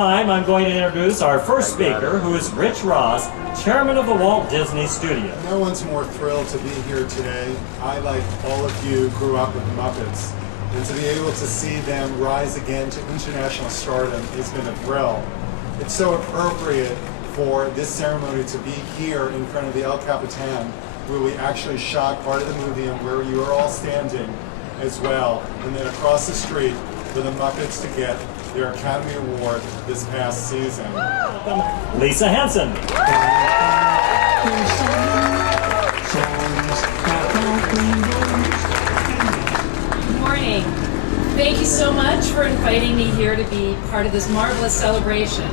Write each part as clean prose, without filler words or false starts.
time, I'm going to introduce our first speaker, who is Rich Ross, chairman of the Walt Disney Studios. No one's more thrilled to be here today. I, like all of you, grew up with the Muppets, and to be able to see them rise again to international stardom has been a thrill. It's so appropriate for this ceremony to be here in front of the El Capitan, where we actually shot part of the movie and where you are all standing as well, and then across the street for the Muppets to get their Academy Award this past season. Lisa Henson. Good morning. Thank you so much for inviting me here to be part of this marvelous celebration.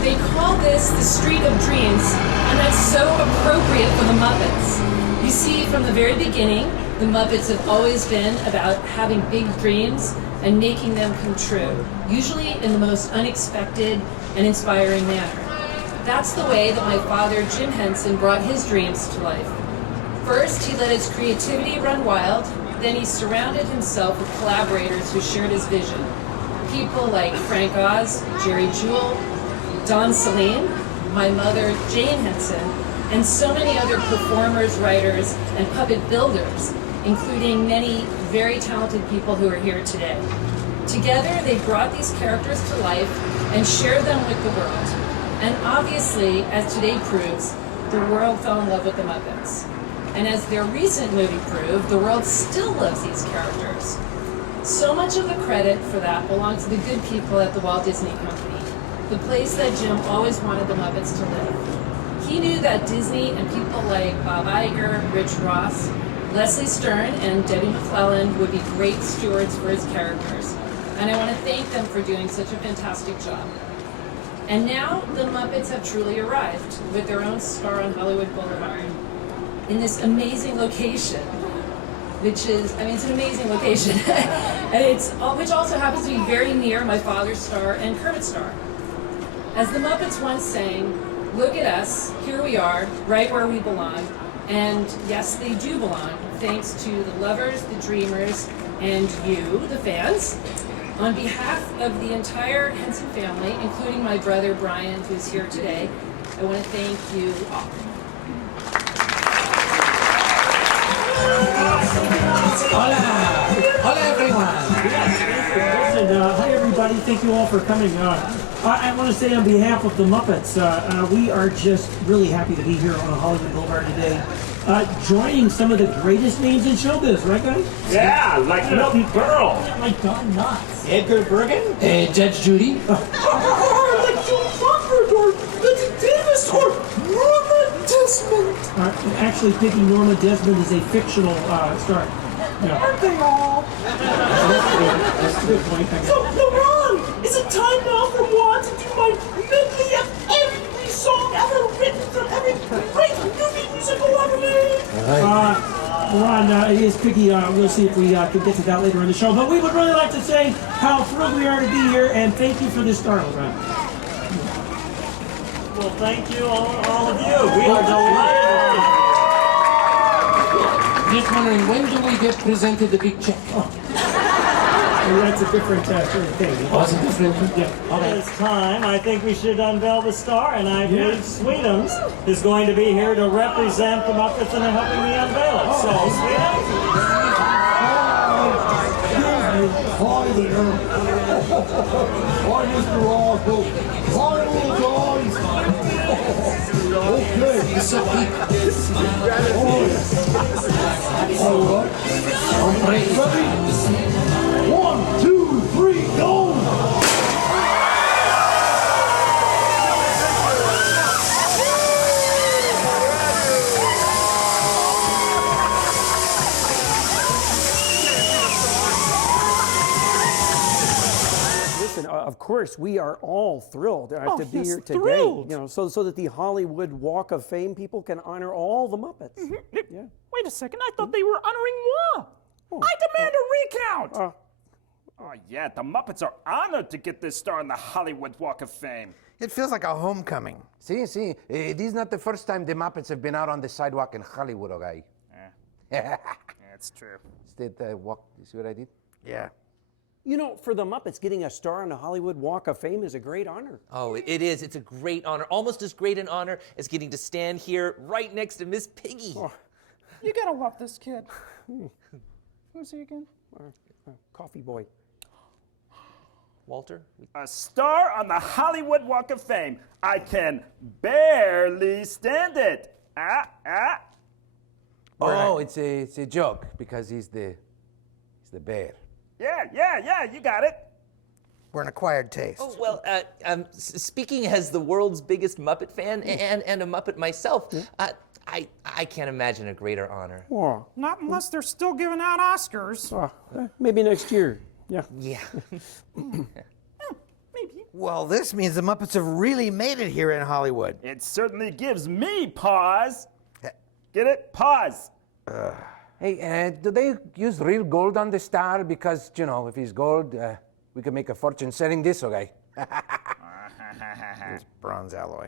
They call this the Street of Dreams, and that's so appropriate for the Muppets. You see, from the very beginning, the Muppets have always been about having big dreams and making them come true, usually in the most unexpected and inspiring manner. That's the way that my father, Jim Henson, brought his dreams to life. First, he let his creativity run wild, then he surrounded himself with collaborators who shared his vision. People like Frank Oz, Jerry Jewell, Don Saline, my mother, Jane Henson, and so many other performers, writers, and puppet builders, including many very talented people who are here today. Together, they brought these characters to life and shared them with the world. And obviously, as today proves, the world fell in love with the Muppets. And as their recent movie proved, the world still loves these characters. So much of the credit for that belongs to the good people at the Walt Disney Company, the place that Jim always wanted the Muppets to live. He knew that Disney and people like Bob Iger, Rich Ross, Leslie Stern, and Debbie McClellan would be great stewards for his characters. And I want to thank them for doing such a fantastic job. And now the Muppets have truly arrived with their own star on Hollywood Boulevard in this amazing location, which is, it's an amazing location. And which also happens to be very near my father's star and Kermit's star. As the Muppets once sang, "Look at us, here we are, right where we belong." And yes, they do belong, thanks to the lovers, the dreamers, and you, the fans. On behalf of the entire Henson family, including my brother Brian, who's here today, I want to thank you all. Hola! Hola, everyone! Listen, hi everybody, thank you all for coming. I want to say on behalf of the Muppets, we are just really happy to be here on Hollywood Boulevard today, joining some of the greatest names in showbiz, right guys? Yeah, like Milton Berle. Like Don Knotts. Edgar Bergen? Judge Judy? Like Joe Crawford or Bette Davis or Norma Desmond. Actually, Piggy, Norma Desmond is a fictional star. Yeah. Aren't they all? That's a good point. So, LeBron, is it time now for Juan to do my medley of every song ever written from every great movie musical ever made? Ron, it is Piggy. We'll see if we can get to that later in the show. But we would really like to say how thrilled we are to be here, and thank you for this star, Ron. Well, thank you, all of you. We are delighted. Just wondering, when do we get presented the big check? That's a different sort of thing. Oh, it's a different? Yeah. Okay. It's time. I think we should unveil the star, and I believe Sweetums is going to be here to represent the Muppets and helping me unveil it. So, Sweetums. Hi there. Hi, Mr. Roswell. Hi, little guys. Okay. All right. I'm ready. Ready? 1, 2, 3, go! Of course, we are all thrilled to be here today. Thrilled. You know, so that the Hollywood Walk of Fame people can honor all the Muppets. Yeah. Wait a second, I thought they were honoring moi. I demand a recount. Oh yeah, the Muppets are honored to get this star on the Hollywood Walk of Fame. It feels like a homecoming. This is not the first time the Muppets have been out on the sidewalk in Hollywood, okay? Yeah, it's true. Walk, you see what I did? Yeah. You know, for the Muppets, getting a star on the Hollywood Walk of Fame is a great honor. Oh, it is. It's a great honor. Almost as great an honor as getting to stand here right next to Miss Piggy. Oh, you gotta love this kid. Who's he again? Coffee boy. Walter? A star on the Hollywood Walk of Fame. I can barely stand it. Oh, it's a joke because he's the bear. Yeah, you got it. We're an acquired taste. Oh, well, speaking as the world's biggest Muppet fan and a Muppet myself, I can't imagine a greater honor. Oh, Not unless they're still giving out Oscars. maybe next year. Yeah. Yeah. Maybe. Well, this means the Muppets have really made it here in Hollywood. It certainly gives me pause. Get it? Pause. Hey, do they use real gold on the star? Because, you know, if he's gold, we could make a fortune selling this, okay? It's bronze alloy.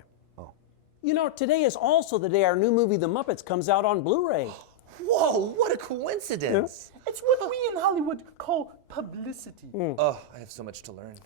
You know, today is also the day our new movie, The Muppets, comes out on Blu-ray. Whoa, what a coincidence. It's what we in Hollywood call publicity. Oh, I have so much to learn.